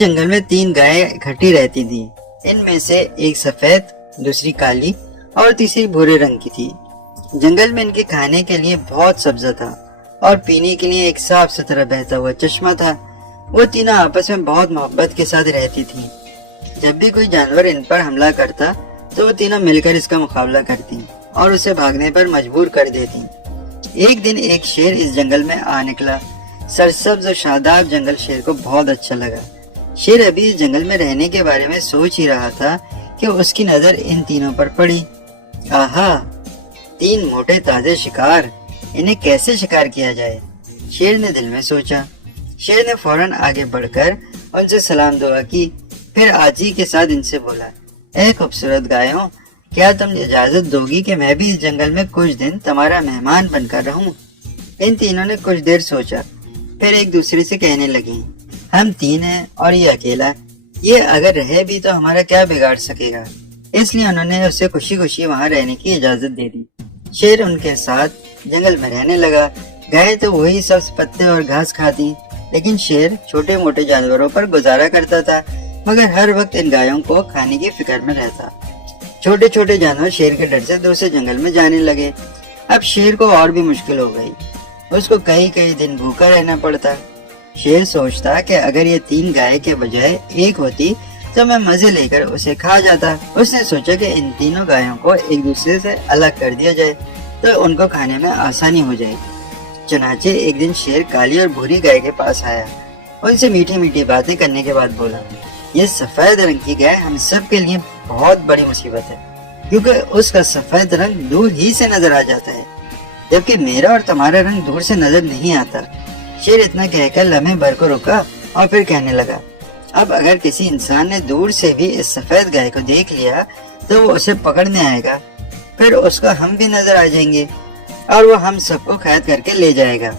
जंगल में 3 गायें इकट्ठी रहती थी। इनमें से एक सफेद, दूसरी काली और तीसरी भूरे रंग की थी। जंगल में इनके खाने के लिए बहुत सब्जा था और पीने के लिए एक साफ सुथरा बहता हुआ चश्मा था। वो तीनों आपस में बहुत मोहब्बत के साथ रहती थी। जब भी कोई जानवर इन पर हमला करता तो वो तीनों मिलकर इसका मुकाबला करती और उसे भागने पर मजबूर कर देती। एक दिन एक शेर इस जंगल में आ निकला। सरसब्ज और शादाब जंगल शेर को बहुत अच्छा लगा। शेर अभी इस जंगल में रहने के बारे में सोच ही रहा था कि उसकी नजर इन तीनों पर पड़ी। आहा, 3 मोटे ताजे शिकार, इन्हें कैसे शिकार किया जाए, शेर ने दिल में सोचा। शेर ने फौरन आगे बढ़कर उनसे सलाम दुआ की, फिर आजी के साथ इनसे बोला, ए खूबसूरत गायों, क्या तुम इजाजत दोगी कि मैं भी इस जंगल में कुछ दिन तुम्हारा मेहमान बनकर रहूं? इन तीनों ने कुछ देर सोचा, फिर एक दूसरे से कहने लगी, हम 3 हैं और ये अकेला, ये अगर रहे भी तो हमारा क्या बिगाड़ सकेगा। इसलिए उन्होंने उसे खुशी खुशी वहाँ रहने की इजाजत दे दी। शेर उनके साथ जंगल में रहने लगा। गायें तो वही सब पत्ते और घास खाती, लेकिन शेर छोटे मोटे जानवरों पर गुजारा करता था, मगर हर वक्त इन गायों को खाने की फिक्र में रहता। छोटे छोटे जानवर शेर के डर से दूसरे जंगल में जाने लगे। अब शेर को और भी मुश्किल हो गई। उसको कई कई दिन भूखा रहना पड़ता। शेर सोचता कि अगर ये 3 गाय के बजाय एक होती तो मैं मजे लेकर उसे खा जाता। उसने सोचा कि इन तीनों गायों को एक दूसरे से अलग कर दिया जाए तो उनको खाने में आसानी हो जाएगी। चुनाचे एक दिन शेर काली और भूरी गाय के पास आया। उनसे मीठी मीठी बातें करने के बाद बोला, ये सफेद रंग की गाय हम सब के लिए बहुत बड़ी मुसीबत है, क्योंकि उसका सफेद रंग दूर ही से नजर आ जाता है, जबकि मेरा और तुम्हारा रंग दूर से नजर नहीं आता। शेर इतना कहकर लम्हे भर को रुका और फिर कहने लगा, अब अगर किसी इंसान ने दूर से भी इस सफेद गाय को देख लिया तो वो उसे पकड़ने आएगा, फिर उसको हम भी नजर आ जाएंगे और वो हम सबको कैद करके ले जाएगा।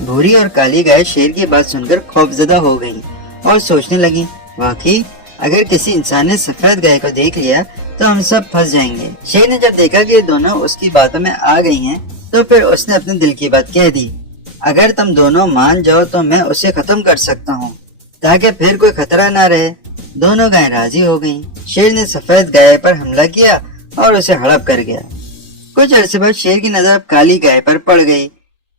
भूरी और काली गाय शेर की बात सुनकर खौफजदा हो गई और सोचने लगी, वाकई अगर किसी इंसान ने सफेद गाय को देख लिया तो हम सब फंस जाएंगे। शेर ने जब देखा कि दोनों उसकी बातों में आ गई हैं, तो फिर उसने अपने दिल की बात कह दी, अगर तुम दोनों मान जाओ तो मैं उसे खत्म कर सकता हूँ, ताकि फिर कोई खतरा ना रहे। दोनों गायें राजी हो गईं। शेर ने सफेद गाय पर हमला किया और उसे हड़प कर गया। कुछ अरसे बाद शेर की नजर काली गाय पर पड़ गई।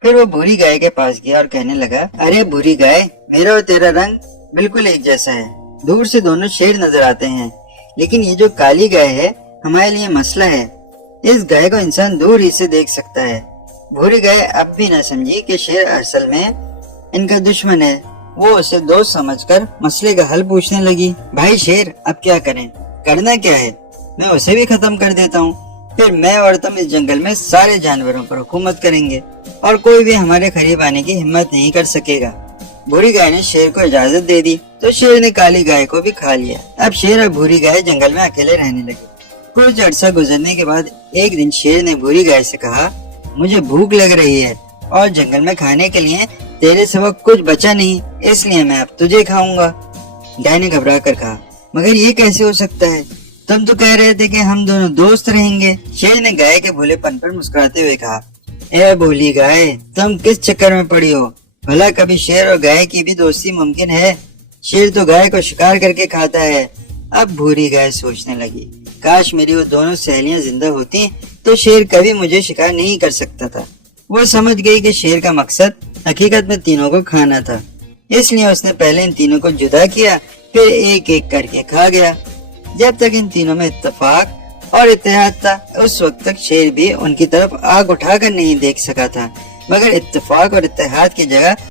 फिर वो भूरी गाय के पास गया और कहने लगा, अरे भूरी गाय, मेरा और तेरा रंग बिल्कुल एक जैसा है। दूर से दोनों शेर नजर आते हैं, लेकिन ये जो काली गाय है हमारे लिए मसला है। इस गाय को इंसान दूर ही से देख सकता है। भूरी गाय अब भी न समझी कि शेर असल में इनका दुश्मन है। वो उसे दोस्त समझकर मसले का हल पूछने लगी, भाई शेर, अब क्या करें? करना क्या है? मैं उसे भी खत्म कर देता हूँ, फिर मैं और तुम इस जंगल में सारे जानवरों पर हुकूमत करेंगे और कोई भी हमारे करीब आने की हिम्मत नहीं कर सकेगा। भूरी गाय ने शेर को इजाजत दे दी तो शेर ने काली गाय को भी खा लिया। अब शेर और भूरी गाय जंगल में अकेले रहने लगे। कुछ अर्सा गुजरने के बाद एक दिन शेर ने भूरी गाय से कहा, मुझे भूख लग रही है और जंगल में खाने के लिए तेरे सिवा कुछ बचा नहीं, इसलिए मैं अब तुझे खाऊंगा। गाय ने घबरा कर कहा, मगर ये कैसे हो सकता है? तुम तो कह रहे थे कि हम दोनों दोस्त रहेंगे। शेर ने गाय के भोलेपन पर मुस्कुराते हुए कहा, ए भोली गाय, तुम किस चक्कर में पड़ी हो? भला कभी शेर और गाय की भी दोस्ती मुमकिन है? शेर तो गाय को शिकार करके खाता है। अब भूरी गाय सोचने लगी, काश मेरी वो दोनों सहेलियां जिंदा होती तो शेर कभी मुझे शिकार नहीं कर सकता था। वो समझ गई कि शेर का मकसद हकीकत में तीनों को खाना था, इसलिए उसने पहले इन तीनों को जुदा किया, फिर एक एक करके खा गया। जब तक इन तीनों में इत्तेफाक और इत्तेहाद था, उस वक्त तक शेर भी उनकी तरफ आग उठाकर नहीं देख सका था, मगर इत्तेफाक और इत्तेहाद की जगह